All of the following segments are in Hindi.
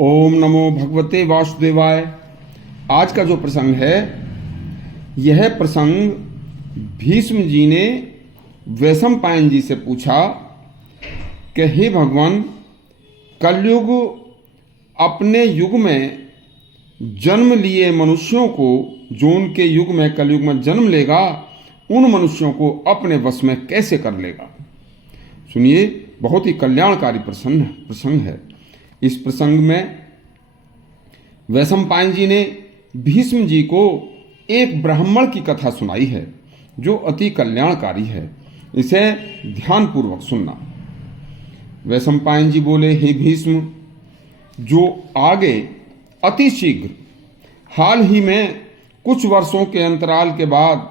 ओम नमो भगवते वासुदेवाय। आज का जो प्रसंग है, यह प्रसंग भीष्म जी ने वैशंपायन जी से पूछा कि हे भगवान, कलयुग अपने युग में जन्म लिए मनुष्यों को, जो उनके युग में कलयुग में जन्म लेगा, उन मनुष्यों को अपने वश में कैसे कर लेगा। सुनिए, बहुत ही कल्याणकारी प्रसंग है। इस प्रसंग में वैशंपायन जी ने भीष्म जी को एक ब्राह्मण की कथा सुनाई है जो अति कल्याणकारी है। इसे ध्यानपूर्वक सुनना। वैशंपायन जी बोले, हे भीष्म, जो आगे अति शीघ्र हाल ही में कुछ वर्षों के अंतराल के बाद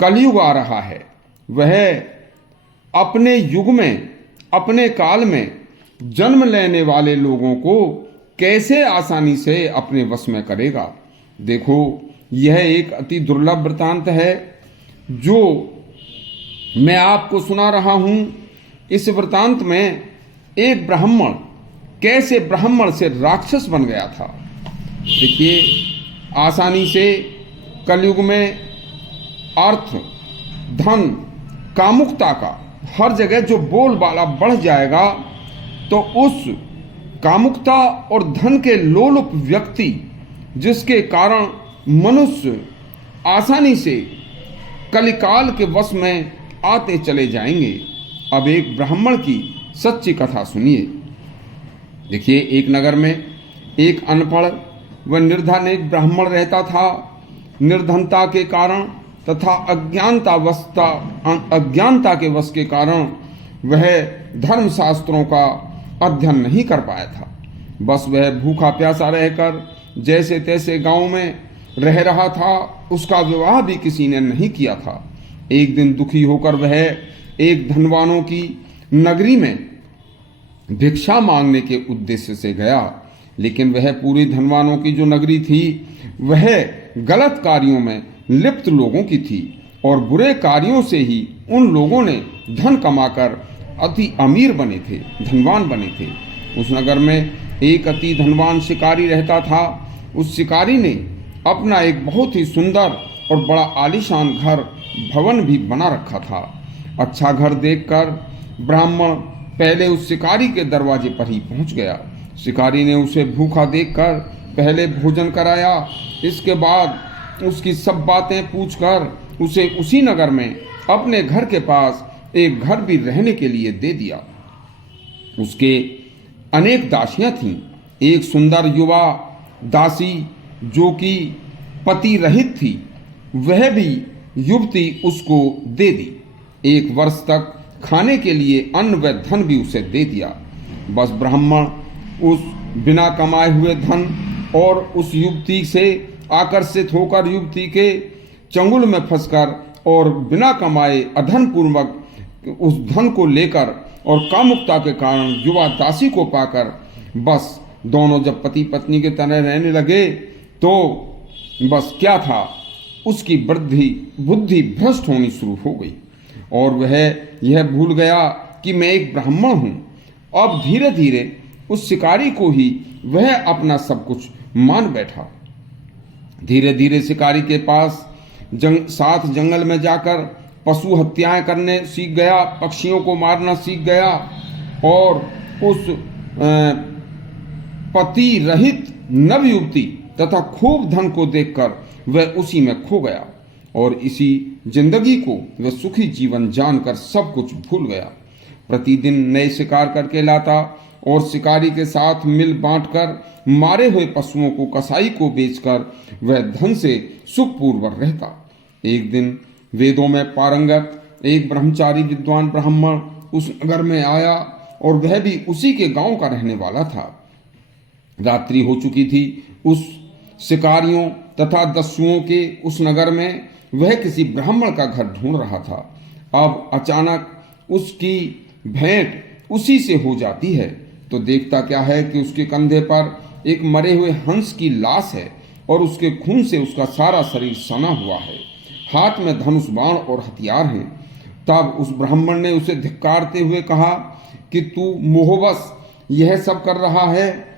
कलयुग आ रहा है, वह अपने युग में, अपने काल में जन्म लेने वाले लोगों को कैसे आसानी से अपने वश में करेगा। देखो, यह एक अति दुर्लभ वृतांत है जो मैं आपको सुना रहा हूं। इस वृतांत में एक ब्राह्मण कैसे ब्राह्मण से राक्षस बन गया था। देखिए, आसानी से कलयुग में अर्थ, धन, कामुकता का हर जगह जो बोलबाला बढ़ जाएगा, तो उस कामुकता और धन के लोलुप व्यक्ति, जिसके कारण मनुष्य आसानी से कलिकाल के वश में आते चले जाएंगे। अब एक ब्राह्मण की सच्ची कथा सुनिए। देखिए, एक नगर में एक अनपढ़ व निर्धन एक ब्राह्मण रहता था। निर्धनता के कारण तथा अज्ञानता के वश के कारण वह धर्मशास्त्रों का अध्ययन नहीं कर पाया था। बस वह भूखा प्यासा रहकर जैसे तैसे गांव में रह रहा था। उसका विवाह भी किसी ने नहीं किया था। एक दिन दुखी होकर वह एक धनवानों की नगरी में भिक्षा मांगने के उद्देश्य से गया, लेकिन वह पूरी धनवानों की जो नगरी थी, वह गलत कार्यों में लिप्त लोगों की थी और बुरे कार्यों से ही उन लोगों ने धन कमाकर अति अमीर बने थे, धनवान बने थे। उस नगर में एक अति धनवान शिकारी रहता था। उस शिकारी ने अपना एक बहुत ही सुंदर और बड़ा आलीशान घर, भवन भी बना रखा था। अच्छा घर देखकर ब्राह्मण पहले उस शिकारी के दरवाजे पर ही पहुंच गया। शिकारी ने उसे भूखा देखकर पहले भोजन कराया। इसके बाद उसकी सब बातें पूछकर उसे उसी नगर में अपने घर के पास एक घर भी रहने के लिए दे दिया। उसके अनेक दासियां थीं। एक सुंदर युवा दासी जो कि पति रहित थी, वह भी युवती उसको दे दी। एक वर्ष तक खाने के लिए अन्न व धन भी उसे दे दिया। बस ब्राह्मण उस बिना कमाए हुए धन और उस युवती से आकर्षित होकर युवती के चंगुल में फंसकर और बिना कमाए अधन पूर्वक उस धन को लेकर और कामुकता के कारण युवा दासी को पाकर बस दोनों जब पति पत्नी के तरह रहने लगे, तो बस क्या था, उसकी बुद्धि भ्रष्ट होनी शुरू हो गई और वह यह भूल गया कि मैं एक ब्राह्मण हूं। अब धीरे धीरे उस शिकारी को ही वह अपना सब कुछ मान बैठा। धीरे धीरे शिकारी के पास साथ जंगल में जाकर पशु हत्याएं करने सीख गया, पक्षियों को मारना सीख गया और उस पति रहित नव युवती तथा खूब धन को देखकर वह उसी में खो गया और इसी जिंदगी को वह सुखी जीवन जानकर सब कुछ भूल गया। प्रतिदिन नए शिकार करके लाता और शिकारी के साथ मिल बांटकर मारे हुए पशुओं को कसाई को बेचकर वह धन से सुखपूर्वक रहता। एक दिन वेदों में पारंगत एक ब्रह्मचारी विद्वान ब्राह्मण उस नगर में आया और वह भी उसी के गांव का रहने वाला था। रात्रि हो चुकी थी। उस शिकारियों तथा दस्युओं के उस नगर में वह किसी ब्राह्मण का घर ढूंढ रहा था। अब अचानक उसकी भेंट उसी से हो जाती है तो देखता क्या है कि उसके कंधे पर एक मरे हुए हंस की लाश है और उसके खून से उसका सारा शरीर सना हुआ है। हाथ में धनुष बाण और हथियार हैं। तब उस ब्राह्मण ने उसे धिक्कारते हुए कहा कि तू मोहवश यह सब कर रहा है।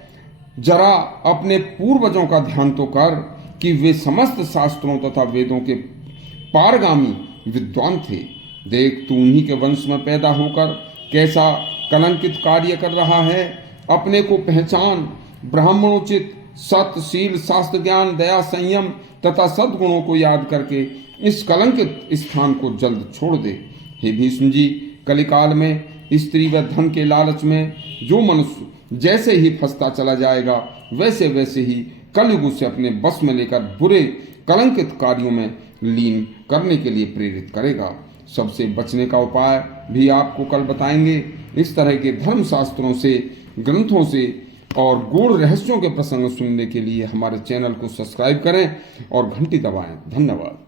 जरा अपने पूर्वजों का ध्यान तो कर कि वे समस्त शास्त्रों तथा वेदों के पारगामी विद्वान थे। देख, तू उन्हीं के वंश में पैदा होकर कैसा कलंकित कार्य कर रहा है। अपने को पहचान, ब्राह्मणोचित सत्य, शील, शास्त्र ज्ञान, दया, संयम तथा सद्गुणों को याद करके इस कलंकित स्थान को जल्द छोड़ दे। हे भीष्म जी, कलिकाल में स्त्री व धन के लालच में जो मनुष्य जैसे ही फंसता चला जाएगा, वैसे वैसे ही कलयुग उसे अपने बस में लेकर बुरे कलंकित कार्यों में लीन करने के लिए प्रेरित करेगा। सबसे बचने का उपाय भी आपको कल बताएंगे। इस तरह के धर्म शास्त्रों से, ग्रंथों से और गूढ़ रहस्यों के प्रसंग सुनने के लिए हमारे चैनल को सब्सक्राइब करें और घंटी दबाएं। धन्यवाद।